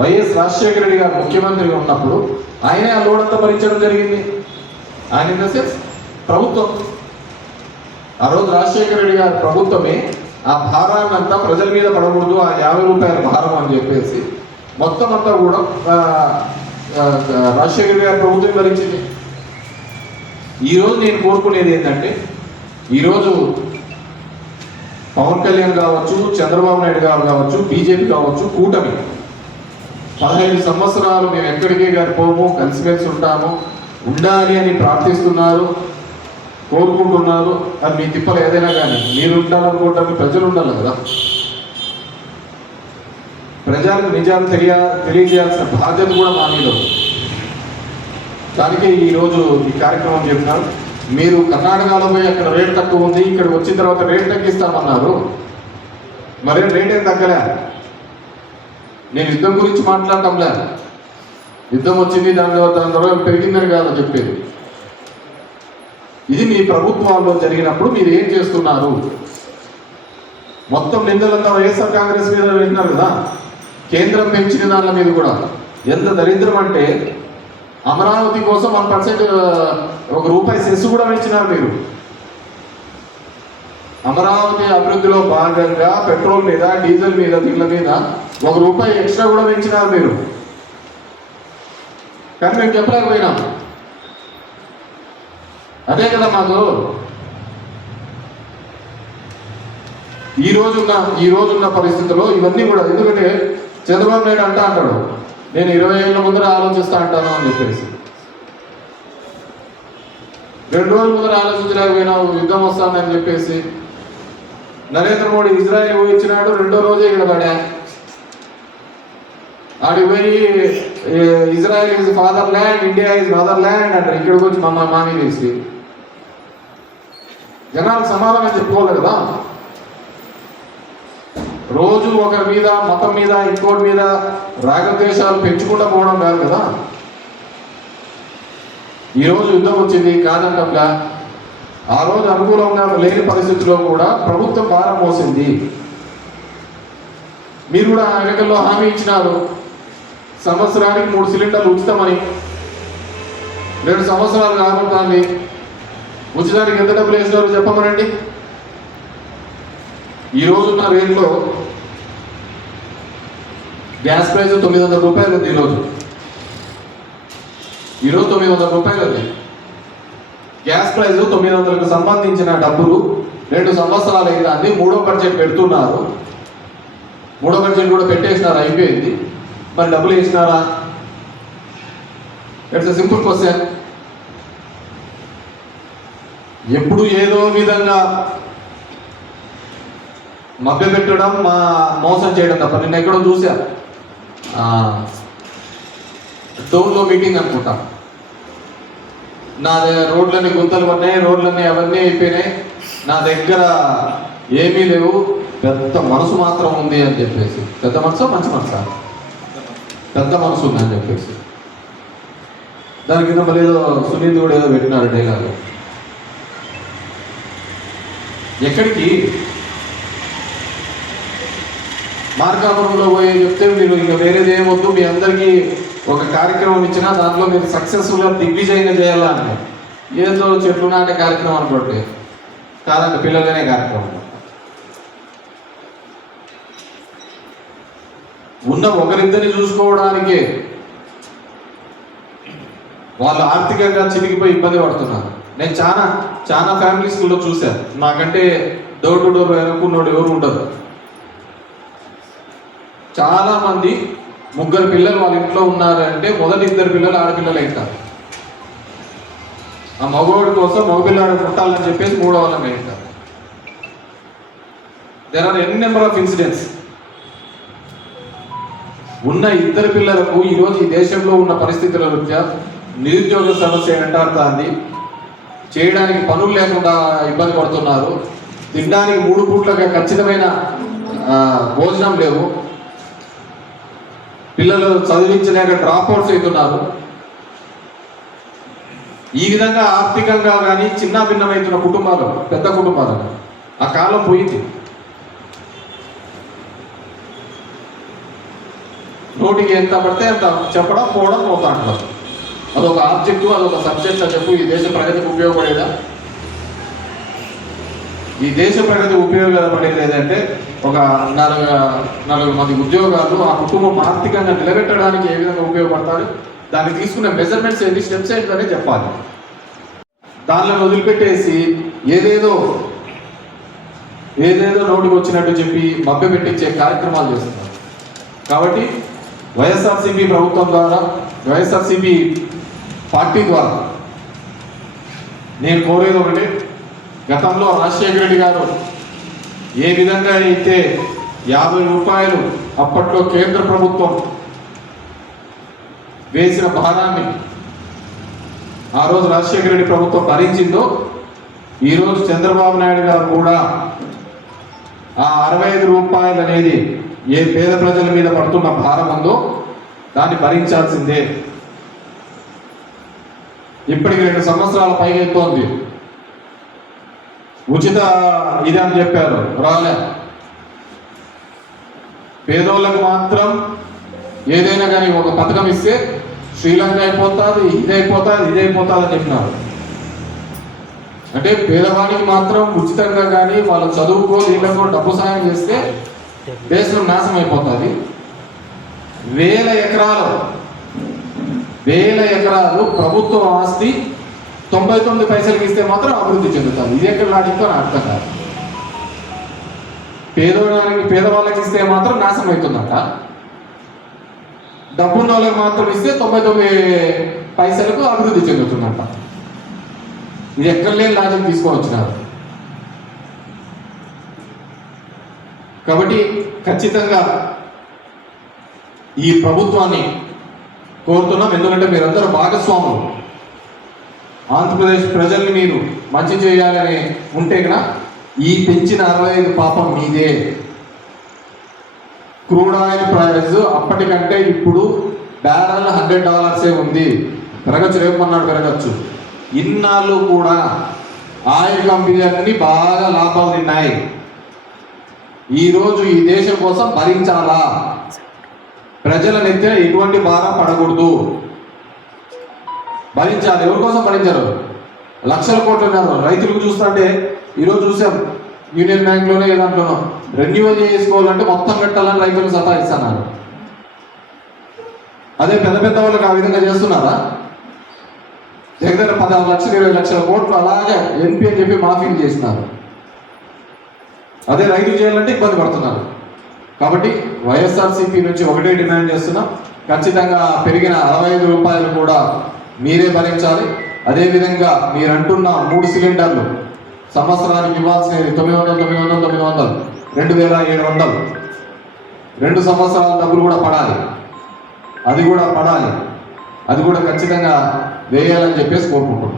YS Rajasekhara Reddy గారు ముఖ్యమంత్రిగా ఉన్నప్పుడు ఆయనే ఆ లోడ్ అంతా భరించడం జరిగింది. ఆయన ఇన్ ద సెన్స్ ప్రభుత్వం, ఆ రోజు రాజశేఖర రెడ్డి గారి ప్రభుత్వమే ఆ భారాన్ని అంతా ప్రజల మీద పడకూడదు, ఆ 50 రూపాయల భారం అని చెప్పేసి మొత్తం అంతా కూడా రాజశేఖర రెడ్డి గారి ప్రభుత్వం భరించింది. ఈరోజు నేను కోరుకునేది ఏంటంటే, ఈరోజు పవన్ కళ్యాణ్ కావచ్చు, చంద్రబాబు నాయుడు గారు కావచ్చు, బీజేపీ కావచ్చు, కూటమి 15 సంవత్సరాలు మేము ఎక్కడికే గారి పోము, కలిసిమెలిసి ఉంటాము, ఉండాలి అని ప్రార్థిస్తున్నారు, కోరుకుంటున్నారు. అది మీ తిప్పలు ఏదైనా కానీ మీరు ఉండాలనుకోవటానికి ప్రజలు ఉండాలి కదా. ప్రజలకు నిజాలు తెలియజేయాల్సిన బాధ్యత కూడా మా మీద ఉంది. దానికి ఈరోజు ఈ కార్యక్రమం చెప్పినారు. మీరు కర్ణాటకలో పోయి అక్కడ రేట్ తక్కువ ఉంది, ఇక్కడికి వచ్చిన తర్వాత రేట్ తగ్గిస్తామన్నారు. మరేం రేట్ ఏం తగ్గలే. నేను యుద్ధం గురించి మాట్లాడటంలే, యుద్ధం వచ్చింది దాని తర్వాత పెరిగిందని కాదు చెప్పేది. ఇది మీ ప్రభుత్వాల్లో జరిగినప్పుడు మీరు ఏం చేస్తున్నారు? మొత్తం నిందలంతా వైఎస్ఆర్ కాంగ్రెస్ మీద విన్నారు కదా. కేంద్రం పెంచిన దానిల మీద కూడా ఎంత దరిద్రం అంటే, అమరావతి కోసం 1% ₹1 సెస్ కూడా పెంచినారు మీరు. అమరావతి అభివృద్ధిలో భాగంగా పెట్రోల్ మీద, డీజిల్ మీద, దీళ్ళ మీద ₹1 ఎక్స్ట్రా కూడా పెంచినారు మీరు. కానీ మేము చెప్పలేకపోయినాం. అదే కదా మాకు ఈ రోజున్న పరిస్థితుల్లో ఇవన్నీ కూడా. ఎందుకంటే చంద్రబాబు నాయుడు అంటాడు, నేను 20 ఏళ్ళ ముందర ఆలోచిస్తా అంటాను అని చెప్పేసి. 2 రోజుల ముందర ఆలోచించలేకపోయినావు, యుద్ధం వస్తుందని చెప్పేసి. నరేంద్ర మోడీ ఇజ్రాయెల్ పోయి ఇచ్చినాడు, 2వ రోజే ఇక్కడ పడా. ఆడికి పోయి Israel is father land, India is mother land అంటారు. ఇక్కడికి వచ్చి మామీ వేసి జనాలకు సమాధానం చెప్పుకోవాలి కదా. రోజు ఒకరి మీద, మతం మీద, ఇంకోటి మీద రాగద్వేషాలు పెంచుకుంటూ పోవడం కాదు కదా. ఈరోజు యుద్ధం వచ్చింది కాదంటంగా, ఆ రోజు అనుకూలంగా లేని పరిస్థితుల్లో కూడా ప్రభుత్వం భారం మోసింది. మీరు కూడా ఎన్నికల్లో హామీ ఇచ్చినారు, సంవత్సరానికి 3 సిలిండర్లు ఉచితమని. 2 సంవత్సరాలు కాకుండా ఉచితానికి ఎంత డబ్బులు వేసినారు చెప్పమనండి. ఈ రోజున్న రేట్లో గ్యాస్ ప్రైస్ ₹900 ఉంది. ఈరోజు ₹900 ఉంది గ్యాస్ ప్రైస్. 900కు సంబంధించిన డబ్బులు 2 సంవత్సరాలు అయింది. 3వ బడ్జెట్ పెడుతున్నారు, 3వ బడ్జెట్ కూడా పెట్టేసినారు, అయిపోయింది. మరి డబ్బులు వేసినారా? It's a simple question. ఎప్పుడు ఏదో విధంగా మభ్యపెట్టడం, మోసం చేయడం తప్ప. నేను ఎక్కడో చూసా, టౌన్లో మీటింగ్ అనుకుంటా, నా రోడ్లన్నీ గుంతలు పడినాయి, రోడ్లన్నీ అవన్నీ అయిపోయినాయి, నా దగ్గర ఏమీ లేవు, పెద్ద మనసు మాత్రం ఉంది అని చెప్పేసి. పెద్ద మనసు, మంచి మనసా? పెద్ద మనసు ఉంది అని చెప్పేసి. దాని కింద మళ్ళీ ఏదో సునీల్ కూడా ఏదో పెట్టినారు డైలాగ్. ఎక్కడికి? మార్గాపురంలో పోయి చెప్తే మీరు ఇంకా వేరేది ఏమొద్దు, మీ అందరికీ ఒక కార్యక్రమం ఇచ్చినా దాంట్లో మీరు సక్సెస్ఫుల్గా దిగ్విజయంగా చేయాలా అని. ఏదో చెట్లు నాటే కార్యక్రమం అనుకోండి, కాదండి పిల్లలనే కార్యక్రమం. ఉన్న ఒకరిద్దరిని చూసుకోవడానికే వాళ్ళు ఆర్థికంగా చిరిగిపోయి ఇబ్బంది పడుతున్నారు. నేను చాలా ఫ్యామిలీస్లో చూశాను. నాకంటే డోర్ టు డోర్ వెనుకున్నోడు ఎవరు ఉండదు. చాలా మంది 3 పిల్లలు వాళ్ళ ఇంట్లో ఉన్నారంటే మొదటి 2 పిల్లలు ఆడపిల్లలు అవుతారు. ఆ మగవాడి కోసం మగపిల్లాడు పుట్టాలని చెప్పేసి 3వ వాళ్ళని అవుతారు. There are n number of incidents. ఉన్న 2 పిల్లలకు ఈరోజు ఈ దేశంలో ఉన్న పరిస్థితుల రీత్యా నిరుద్యోగ సమస్య వెంటాడుతుంది. చేయడానికి పనులు లేకుండా ఇబ్బంది పడుతున్నారు. తినడానికి 3 పూట్లుగా ఖచ్చితమైన భోజనం లేవు. పిల్లలు చదివించలేక డ్రాప్అవుట్స్ అవుతున్నారు. ఈ విధంగా ఆర్థికంగా కానీ చిన్న భిన్నమవుతున్న కుటుంబాలు, పెద్ద కుటుంబాలు, ఆ కాలం పోయింది. నోటికి ఎంత పడితే అంత చెప్పడం పోవడం పోతా అంటారు. అదొక ఆబ్జెక్టు, అదొక సబ్జెక్ట్ అని చెప్పు. ఈ దేశ ప్రగతికి ఉపయోగపడేదా? ఈ దేశ ప్రగతి ఉపయోగపడేది ఏంటంటే ఒక నలుగురు మంది ఉద్యోగాలు ఆ కుటుంబం ఆర్థికంగా నిలబెట్టడానికి ఏ విధంగా ఉపయోగపడతారు, దాన్ని తీసుకునే మెజర్మెంట్స్ ఏంటి, స్టెప్స్ ఏంటనే చెప్పాలి. దానిలో వదిలిపెట్టేసి ఏదేదో నోటికి వచ్చినట్టు చెప్పి మభ్య పెట్టించే కార్యక్రమాలు చేస్తున్నారు. కాబట్టి వైఎస్ఆర్సీపీ ప్రభుత్వం ద్వారా, వైఎస్ఆర్సీపీ పార్టీ ద్వారా నేను కోరేది ఒకటి, గతంలో రాజశేఖర రెడ్డి గారు ఏ విధంగా అయితే 50 రూపాయలు అప్పట్లో కేంద్ర ప్రభుత్వం వేసిన భారాన్ని ఆ రోజు రాజశేఖర రెడ్డి ప్రభుత్వం భరించిందో, ఈరోజు చంద్రబాబు నాయుడు గారు కూడా ఆ 65 రూపాయలు అనేది ఏ పేద ప్రజల మీద పడుతున్న భారం ఉందో దాన్ని భరించాల్సిందే. ఇప్పటికి 2 సంవత్సరాల పైగా అవుతోంది. ఉచిత ఇది అని చెప్పారు, రాలే. పేదోళ్ళకు మాత్రం ఏదైనా కానీ ఒక పథకం ఇస్తే శ్రీలంక అయిపోతుంది, ఇదైపోతుంది అని చెప్పినారు. అంటే పేదవాడికి మాత్రం ఉచితంగా కానీ వాళ్ళ చదువుకో వీళ్ళకో డబ్బు సాయం చేస్తే దేశం నాశనం అయిపోతుంది. వేల ఎకరాలు ప్రభుత్వ ఆస్తి 99 పైసలకి ఇస్తే మాత్రం అభివృద్ధి చెందుతుంది. ఇది ఎక్కడ లాజిక్తో నాకు అర్థం కాదు. పేదవాళ్ళకి ఇస్తే మాత్రం నాశనం అవుతుందంట, డబ్బున్న వాళ్ళకి మాత్రం ఇస్తే 99 పైసలకు అభివృద్ధి చెందుతుందంట. ఇది ఎక్కడ లేని లాజిక్ తీసుకొని వచ్చినారు. కాబట్టి ఖచ్చితంగా ఈ ప్రభుత్వాన్ని కోరుతున్నాం. ఎందుకంటే మీరందరూ భాగస్వాములు. ఆంధ్రప్రదేశ్ ప్రజల్ని మీరు మంచి చేయాలని ఉంటే కనుక ఈ పెంచిన 65 పాపం మీదే. క్రూడ్ ఆయిల్ ప్రైస్ అప్పటికంటే ఇప్పుడు బ్యారల్ $100 ఉంది. పెరగచ్చు, రేపమన్నాడు పెరగచ్చు. ఇన్నాళ్ళు కూడా ఆయిల్ కంపెనీలన్నీ బాగా లాభాలు తిన్నాయి. ఈరోజు ఈ దేశం కోసం భరించాలా? ప్రజల నెత్తిన ఎటువంటి భారం పడకూడదు, భరించాలి. ఎవరి కోసం భరించారు? లక్షల కోట్లు ఉన్నారు. రైతులకు చూస్తుంటే ఈరోజు చూసాం, యూనియన్ బ్యాంక్లోనే ఏదంటున్నాం, రెన్యువల్ చేసుకోవాలంటే మొత్తం కట్టాలని రైతులు సతాయిస్తున్నారు. అదే పెద్ద వాళ్ళకి ఆ విధంగా చేస్తున్నారా? దగ్గర 16 లక్షలు 20 లక్షల కోట్లు అలాగే ఎంపీ అని చెప్పి మాఫీలు చేసినారు. అదే రైతు చేయాలంటే ఇబ్బంది పడుతున్నారు. కాబట్టి వైఎస్ఆర్సీపీ నుంచి ఒకటే డిమాండ్ చేస్తున్నాం, ఖచ్చితంగా పెరిగిన 65 రూపాయలు కూడా మీరే భరించాలి. అదేవిధంగా మీరు అంటున్న 3 సిలిండర్లు సంవత్సరానికి ఇవ్వాల్సినవి 900 2700 2 సంవత్సరాల డబ్బులు కూడా పడాలి. అది కూడా ఖచ్చితంగా వేయాలని చెప్పేసి కోరుకుంటున్నాం.